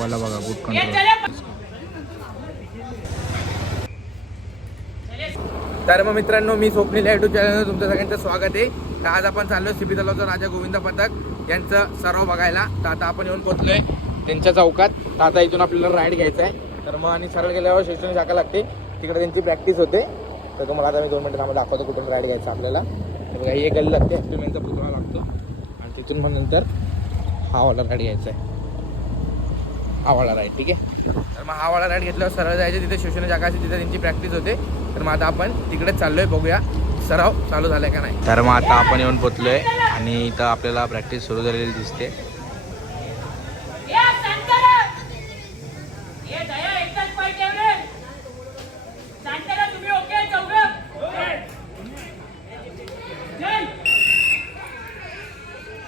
पिंकवाला बघा good control तर मग मित्रांनो मी स्वप्नील युट्यूब चॅनलवर तुमचं सगळ्यांचं स्वागत आहे. तर आज आपण चाललो सिपी तलावचा राजा गोविंद पथक. यांचं सराव बघायला. तर आता आपण येऊन पोहोचलोय त्यांच्या चौकात. तर आता इथून आपल्याला राईड घ्यायचा आहे. तर मग आणि सरळ गेल्यावर शिक्षण शाखा लागते. तिकडे त्यांची प्रॅक्टिस होते. तर तुम्हाला आता मी दोन मिनिटं थांबा दाखवतो कुठून राईड घ्यायचा आपल्याला. तर बघा ही एक गल्ली लागते. हॅपीमेनचा पुतळा लागतो. आणि तिथून मग नंतर हा वाला राईड घ्यायचा आहे. हा राईड ठीक आहे? तर मग हा राईड घेतल्यावर सरळ जायचं तिथे शिवसेना जागा असेल तिथे त्यांची प्रॅक्टिस होते. तर मग आता आपण तिकडेच चाललोय बघूया सराव चालू झालाय का नाही. तर मग आता आपण येऊन पोचलोय आणि इथं आपल्याला प्रॅक्टिस सुरू झालेली दिसते.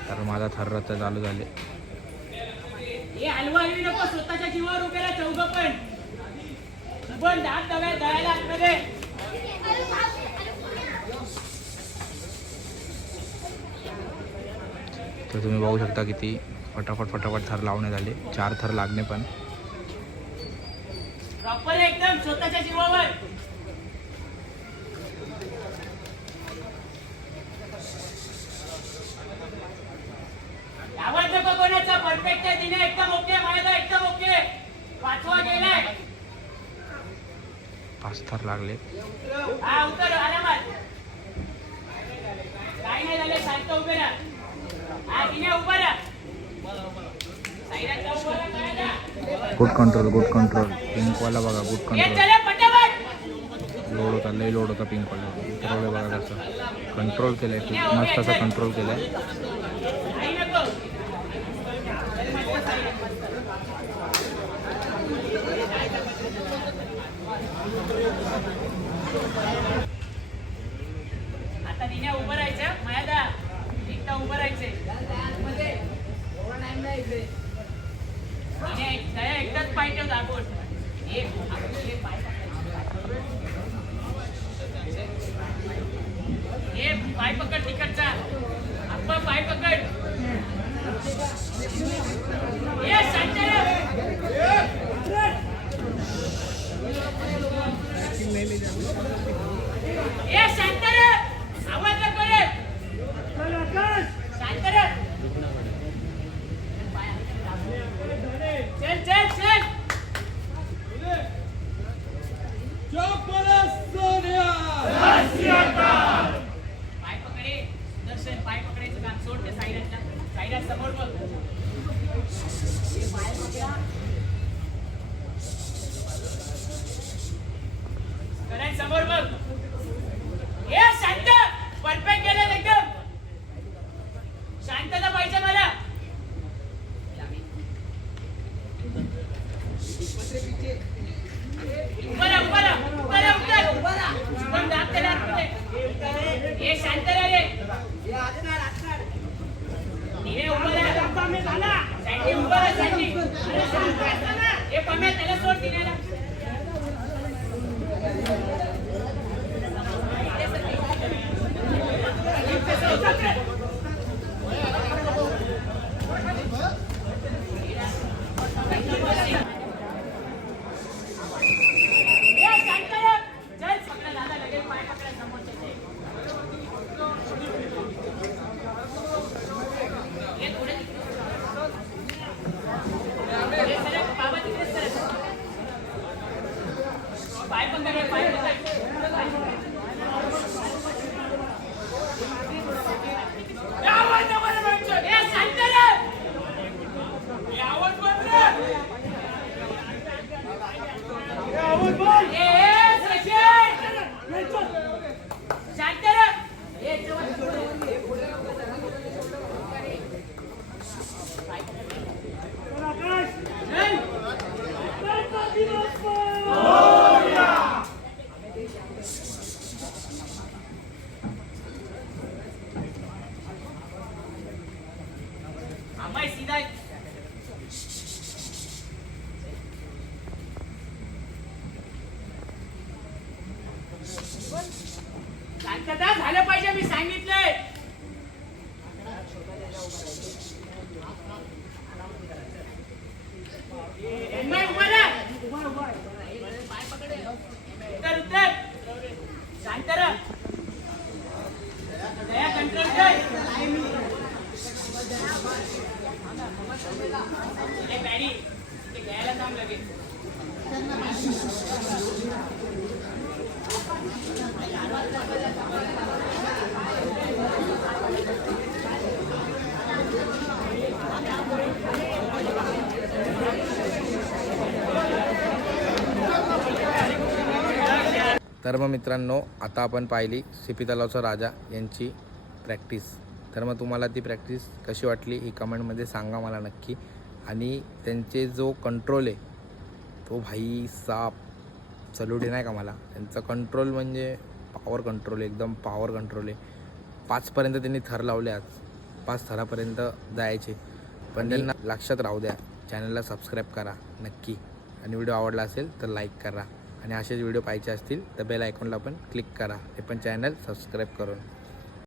तर माझा थर रथ चालू झाले. हे हलवा हलवी नको स्वतःच्या जीवावर चौघ पण. पण दात दव्या दयाला आतमध्ये. तर तुम्ही बघू शकता किती फटाफट फटाफट थर लावण्यात आले. चार थर लागणे पण. प्रॉपर एकदम स्वतःच्या जीवावर आवाज नको कोणाचा परफेक्ट आहे तिने एकदम ओके माझा एकदम ओके पाचवा गेलाय पाच थर लागले हा उतर आरामात काय नाही झालं शांत उभे राहा हा तिने उभा राहा साईरातला उभा राहा लागले. गुड कंट्रोल गुड कंट्रोल पिंकवाला बघा गुड कंट्रोल लोड होता लई लोड होता पिंकवाला बघा कसं कंट्रोल केलंय खूप मस्त असं कंट्रोल केलं आहे आता निन्या उभं राहायचं. मायादा एकटा उभं राहायचंय. एकटाच पाहिजे आपण एक हे पाय हे पाय पकड तिकडचा आप्पा पाय पकड ये शांत ये शांत रे आवाज नको रे शांत रे चल चल चल पाय पकडे दर्शन पाय पकडायचं काम सोड ते साईडला साईडला समोर बघ हे पाय पकडा. करण समोर बघ हे शांत परफेक्ट गेलं एकदम शांतता पाहिजे मला उभा राहा, उभा राहा, उभा राहा, उतर. पण दाब त्याला आतमध्ये. हे पम्या त्याला सोड दिलेला पाय पकड रे, पाय पकड. हे शांतता झालं पाहिजे मी सांगितलंय. उतर उतर. शांत दया कंट्रोल कर. बॅडी घ्यायला काम लागेल तर मग मित्रांनो आता आपण पाहिली सिपी तलावचा राजा यांची प्रॅक्टिस तर मग तुम्हाला ती प्रॅक्टिस कशी वाटली ही कमेंटमध्ये सांगा मला नक्की. आणि त्यांचे जो कंट्रोल आहे तो भाई साप आहे नाही का मला? त्यांचा कंट्रोल म्हणजे पॉवर कंट्रोल एकदम पॉवर कंट्रोल आहे. पाचपर्यंत त्यांनी थर लावले आज. पाच थरापर्यंत जायचे. पण त्यांना लक्षात राहू द्या चॅनलला सबस्क्राईब करा नक्की. आणि व्हिडिओ आवडला असेल तर लाईक करा. आणि असेच व्हिडिओ पाहिजे असतील तर बेल आयकॉनला पण क्लिक करा. हे पण चॅनल सबस्क्राईब करून.